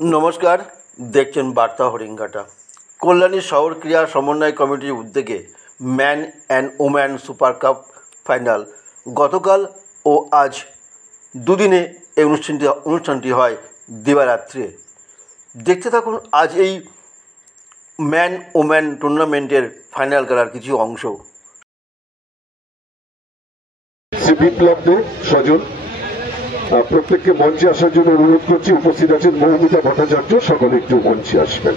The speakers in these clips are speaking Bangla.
নমস্কার, দেখছেন বার্তা হরিঙ্গাটা। কল্যাণী শহর ক্রীড়া সমন্বয় কমিটির উদ্যোগে man and woman super cup final গতকাল ও আজ দুদিনে এই অনুষ্ঠানটি হয় দিবারাত্রে। দেখতে থাকুন আজ এই ম্যান ওম্যান টুর্নামেন্টের ফাইনাল খেলার কিছু অংশ। বিপ্লব দে সজল প্রত্যেককে মঞ্চে আসার জন্য অনুরোধ করছি। উপস্থিত আছেন মৌমিতা ভট্টাচার্য, সকলে একটু মঞ্চে আসবেন।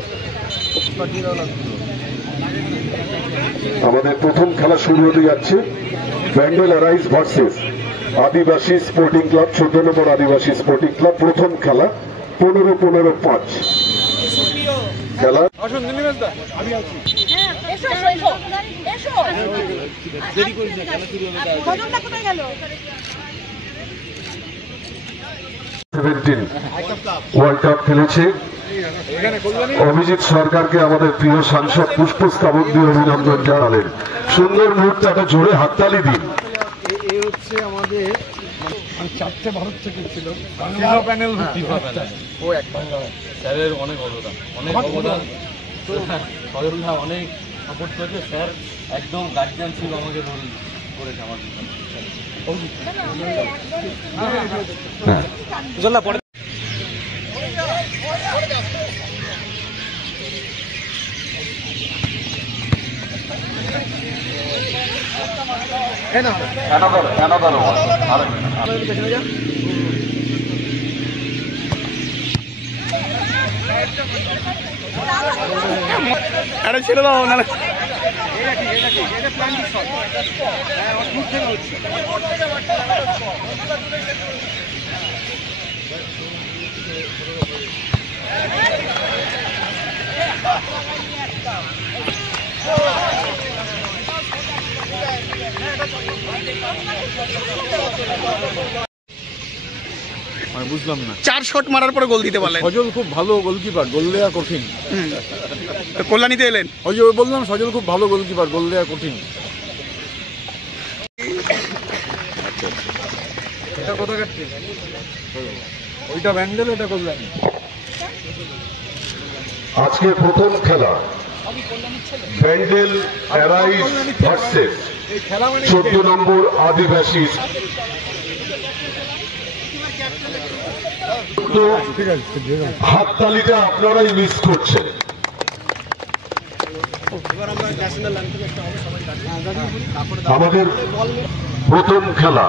আমাদের প্রথম খেলা শুরু হতে যাচ্ছে ব্যান্ডেল অ্যারাইজ ভার্সেস আদিবাসী স্পোর্টিং ক্লাব, 14 নম্বর আদিবাসী স্পোর্টিং ক্লাব। প্রথম খেলা 15-15-5 খেলা। ওয়ার্ল্ড কাপ খেলেছে। অভিজিৎ সরকারকে আমাদের প্রিয় সাংসদ পুষ্পস্তবক দিয়ে অভিনন্দন জানালেন। সুন্দর মুহূর্তে একটা জোরে হাততালি দিন। হচ্ছে আমাদের 4টে ভারত থেকে ছিল প্যানেল, ও একটা স্যারের অনেক অবদান, অনেক সাপোর্ট করেছে স্যার, একদম গার্জিয়ান ছিল, আমাকে রোল করেছে আমার পরে। আরে ছেড়ে দাও না, বুঝলাম না। 4 শট মারার পরে গোল দিতে পারলেন। সজল খুব ভালো গোলকিপার, গোল দেওয়া কঠিন। কল্যাণীতে এলেন, ওই যে বললাম সজল খুব ভালো গোলকিপার, গোল দেওয়া কঠিন। এটা কোথা কাটছে? ওইটা ব্যান্ডেল, এটা কল্যাণী। আজকে প্রথম খেলা ব্যান্ডেল অ্যারাইজ ভার্সেস 14 নম্বর আদিবাসী। হাততালিটা আপনারাই মিস করছেন। আমাদের প্রথম খেলা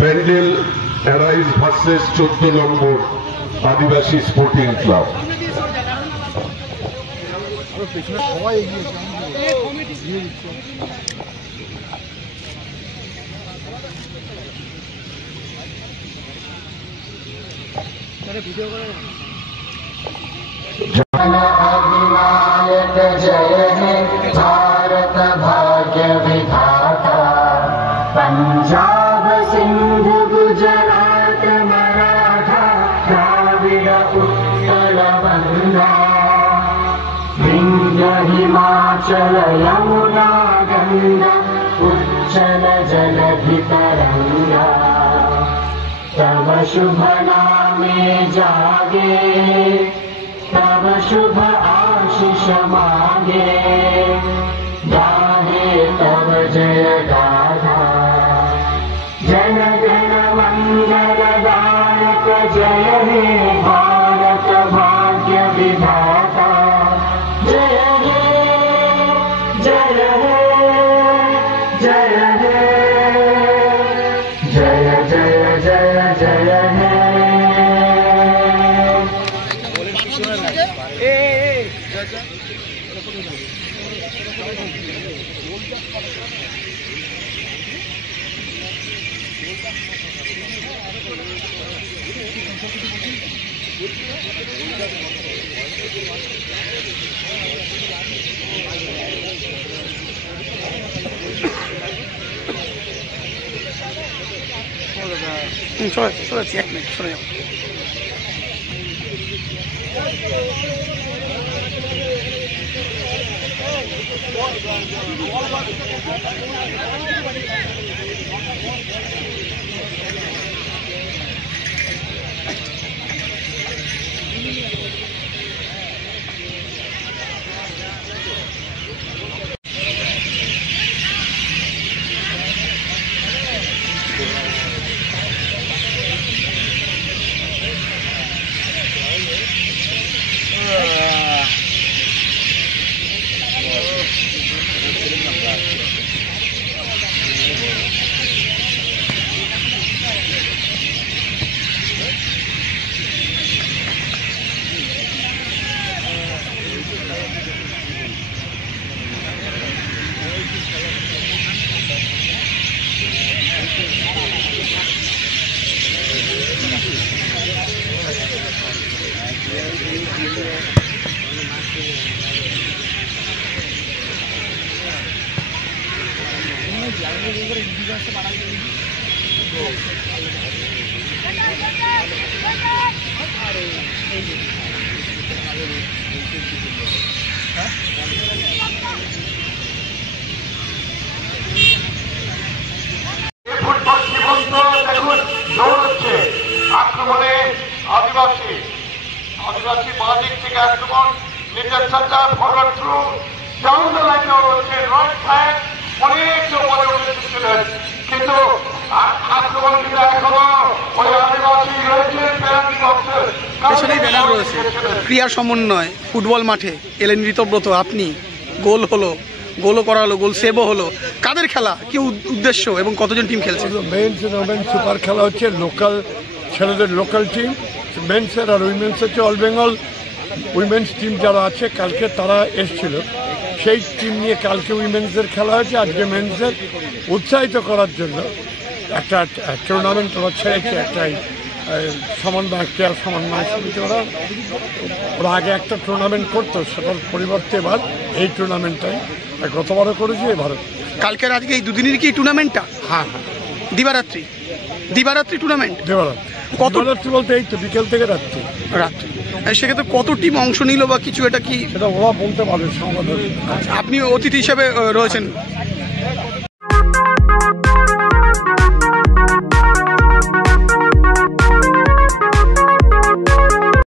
ব্যান্ডেল অ্যারাইজ ভার্সেস 14 নম্বর আদিবাসী স্পোর্টিং ক্লাব। अधिनायक जय हे भारत भाग्य विधाता, पंजाब सिंध गुजरात मराठा द्राविड उत्कल बंगा, विंध्य हिमाचल यमुना गंगा उच्चल जलधि तरंगा, तव शुभ नामे जागे, तव शुभ आशीष मांगे, गाहे तव जय गाथा, जन जन मंगल दायक जय हे भारत भाग्य विधाता, जय हे जय हे जय हे जय जय जय जय हे। সরে এক মিনিট সরে যাও। আক্রমণে আদিবাসী বাঁদিক থেকে আক্রমণ litre charger forward through down the line রয়েছে রাইট ব্যাক অনেক উপরে উঠেছিলেন, কিন্তু আক্রমণ কিন্তু এখনো ওই আদিবাসী রয়েছে পেনাল্টি বক্সের পেছনেই ব্যানার রয়েছে। ক্রিয়ার সমন্বয় ফুটবল মাঠে এলেন ঋতব্রত, আপনি গোল হলো, গোলও করা হলো, গোল সেভও হলো, কাদের খেলা, কি উদ্দেশ্য এবং কতজন টিম খেলছে? মেন্স এন্ড ওমেন্স সুপার খেলা হচ্ছে, লোকাল ছেলেদের লোকাল টিম, মেন্সের আর উইমেন্স হচ্ছে অল বেঙ্গল উইমেন্স টিম যারা আছে কালকে তারা এসছিল, সেই টিম নিয়ে কালকে উইমেন্সদের খেলা হয়েছে। আজকে মেন্সদের উৎসাহিত করার জন্য একটা টুর্নামেন্ট ওরা ছেড়েছে, একটাই সমন্বয় ক্রিয়ার সমন্বয় সমিতি। ওরা আগে একটা টুর্নামেন্ট করতো, সেটার পরিবর্তে এবার এই টুর্নামেন্টটাই গতবারও করেছি, এবারও। কালকের আজকে এই দুদিনের কি টুর্নামেন্টটা? হ্যাঁ, দিবারাত্রি টুর্নামেন্ট। কত রাত্রি বলতে এই তো বিকেল থেকে রাত্রি। সেক্ষেত্রে কত টিম অংশ নিল বা কিছু, এটা কি সেটা ওরা বলতে পারবে সংবাদ। আপনি অতিথি হিসেবে রয়েছেন?